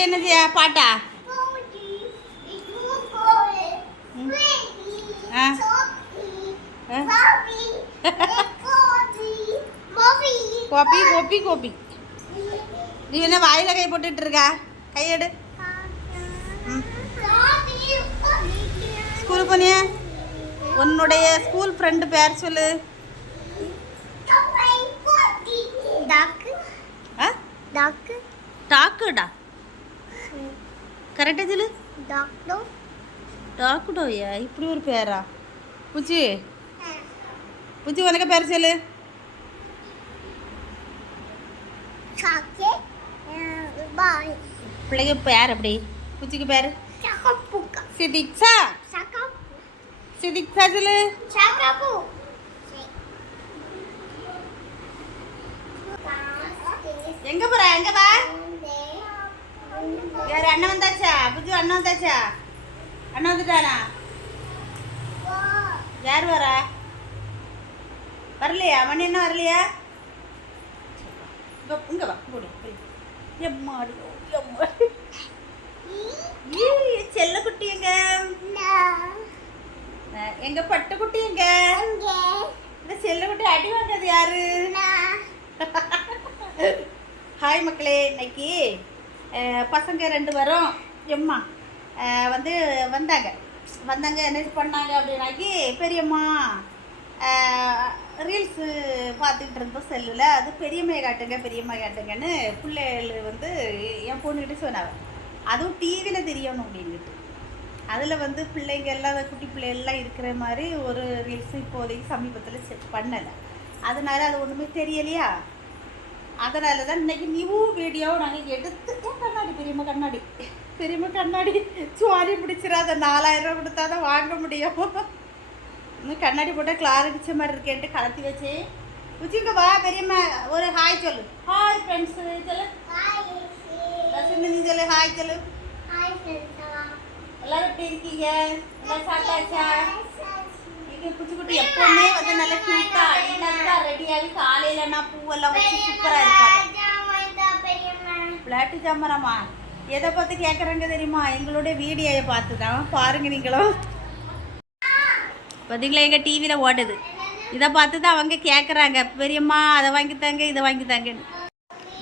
பூச்சிக்குட்டி என்ன செய்ய பாட்டா? கோப்பி கோப்பி கோப்பி. நீ என்ன வாயில கை போட்டுட்டு இருக்கா? கையெடு. ஸ்கூலுக்கு போனிய? உன்னுடைய ஸ்கூல் ஃப்ரெண்டு பேர் சொல்லு. டாக்குடா கரெக்டாக சொல்லு. டாக்குடோயா இப்படி ஒரு பேரா? பூச்சி பூச்சி உனக்கு பேர் சொல்லு. பிள்ளைங்க பேர் அப்படி பூச்சிக்கு பேர் சிதிக்ஷா. சிதிக்ஷா சொல்லு. எங்க போற? எங்க வா? யாரு அண்ணன் வந்தாச்சா? புஜு அண்ணன் வந்தாச்சா? அண்ணன் வந்துட்டானா? யார் வரா? வரலையா? மணி என்ன வரலையா? இங்க வா போடு. எம்மாடி செல்ல குட்டி எங்க? எங்க பட்டு குட்டி எங்க? இந்த செல்ல குட்டி அடி வாங்கிறது யாரு? ஹாய் மக்களே, இன்னைக்கு பசங்க 2 வரும் எம்மா வந்து வந்தாங்க என்ன பண்ணாங்க அப்படின்னாக்கி பெரியம்மா ரீல்ஸு பார்த்துக்கிட்டு இருந்தோம் செல்லில். அது பெரியம்மா காட்டுங்கன்னு பிள்ளைகள் வந்து என் பொண்ணுக்கிட்ட சொன்னாங்க. அதுவும் டிவியில் தெரியணும் அப்படின்ட்டு அதில் வந்து பிள்ளைங்க எல்லாம் குட்டி பிள்ளைகள்லாம் இருக்கிற மாதிரி ஒரு ரீல்ஸு இப்போதைக்கு சமீபத்தில் செக் பண்ணலை. அதனால அது ஒன்றுமே தெரியலையா. அதனால தான் இன்றைக்கி நியூ வீடியோவை நாங்கள் எடுத்து கண்ணாடி பெரியம்மா கண்ணாடி சுவாரி பிடிச்சிடாத 4000 ரூபா கொடுத்தா தான் வாங்க முடியும். இன்னும் கண்ணாடி போட்டால் கிளார் அடித்த மாதிரி இருக்கேன்ட்டு கலத்தி வச்சு உச்சிங்க வா. பெரியம்மா ஒரு ஹாய் சொல்லு. ஹாய் ஃப்ரெண்ட்ஸு சொல்லு. நீ சொல்லு ஹாய் சொல்லு. எல்லாரும் எப்படி இருக்கீங்க? எல்லாம் சாப்பிட்டாச்சா? குட்டி எப்பவுமே வந்து நல்லா கியூட்டா அழகா ரெடியாகி காலையிலன்னா பூவெல்லாம் வச்சு சூப்பராக இருப்பாங்க. பிளாட்டு ஜாமராமா எதை பார்த்து கேட்குறாங்க தெரியுமா? எங்களுடைய வீடியோவை பார்த்து தான். பாருங்க நீங்களும் பார்த்தீங்களா, எங்கள் டிவியில் ஓடுது. இதை பார்த்து தான் அவங்க கேட்குறாங்க, பெரியம்மா அதை வாங்கித்தாங்க இதை வாங்கித்தாங்கன்னு.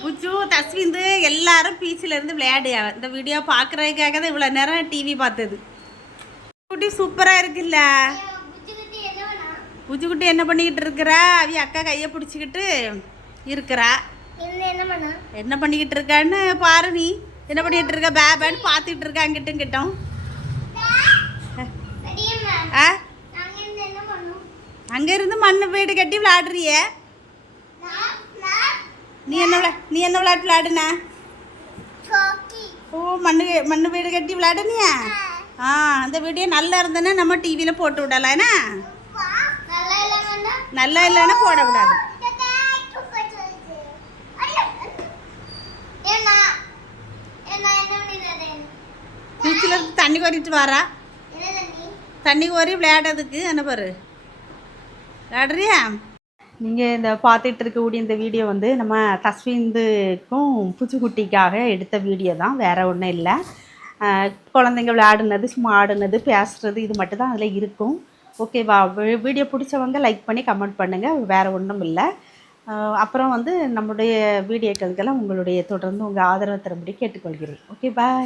புச்சு தஸ்விந்து எல்லாரும் பீச்சிலேருந்து விளையாடுயா. இந்த வீடியோ பார்க்குறதுக்காக தான் இவ்வளோ நேரம் டிவி பார்த்தது. குட்டி சூப்பராக இருக்குல்ல? புச்சுக்குட்டி என்ன பண்ணிக்கிட்டு இருக்கிறா? அவ அக்கா கையை பிடிச்சிக்கிட்டு இருக்கிறா. என்ன பண்ணிக்கிட்டு இருக்கான்னு பாரு. நீ என்ன பண்ணிக்கிட்டு இருக்க? பேபேன்னு பார்த்துக்கிட்டு இருக்கா அங்கிட்டும் கிட்டோம். அங்கே இருந்து மண் வீடு கட்டி விளையாடுறிய. நீ என்ன விளையாட்டு விளையாடுன? ஓ மண்ணு வீடு கட்டி விளையாடுனியா? அந்த வீடியோ நல்லா இருந்தேன்னா நம்ம டிவியில் போட்டு விடலாம்னா. நல்லா இல்லைன்னா போடக்கூடாது. பீச்சில் இருந்து தண்ணி கோரிட்டு வாரா. தண்ணி கோரி விளையாடுறதுக்கு என்ன பாரு விளையாடுறியா? நீங்கள் இந்த பார்த்துட்டு இருக்கக்கூடிய இந்த வீடியோ வந்து நம்ம தஸ்விந்துக்கும் பூச்சிக்குட்டிக்காக எடுத்த வீடியோ தான், வேறு ஒன்றும் இல்லை. குழந்தைங்க விளையாடுனது, சும்மா ஆடுனது, பேசுகிறது, இது மட்டும் தான் அதில் இருக்கும். ஓகேவா? வீடியோ பிடிச்சவங்க லைக் பண்ணி கமெண்ட் பண்ணுங்கள், வேறு ஒன்றும் இல்லை. அப்புறம் வந்து நம்முடைய வீடியோக்களுக்கெல்லாம் உங்களுடைய தொடர்ந்து உங்கள் ஆதரவு தரும்படி கேட்டுக்கொள்கிறேன். Okay bye.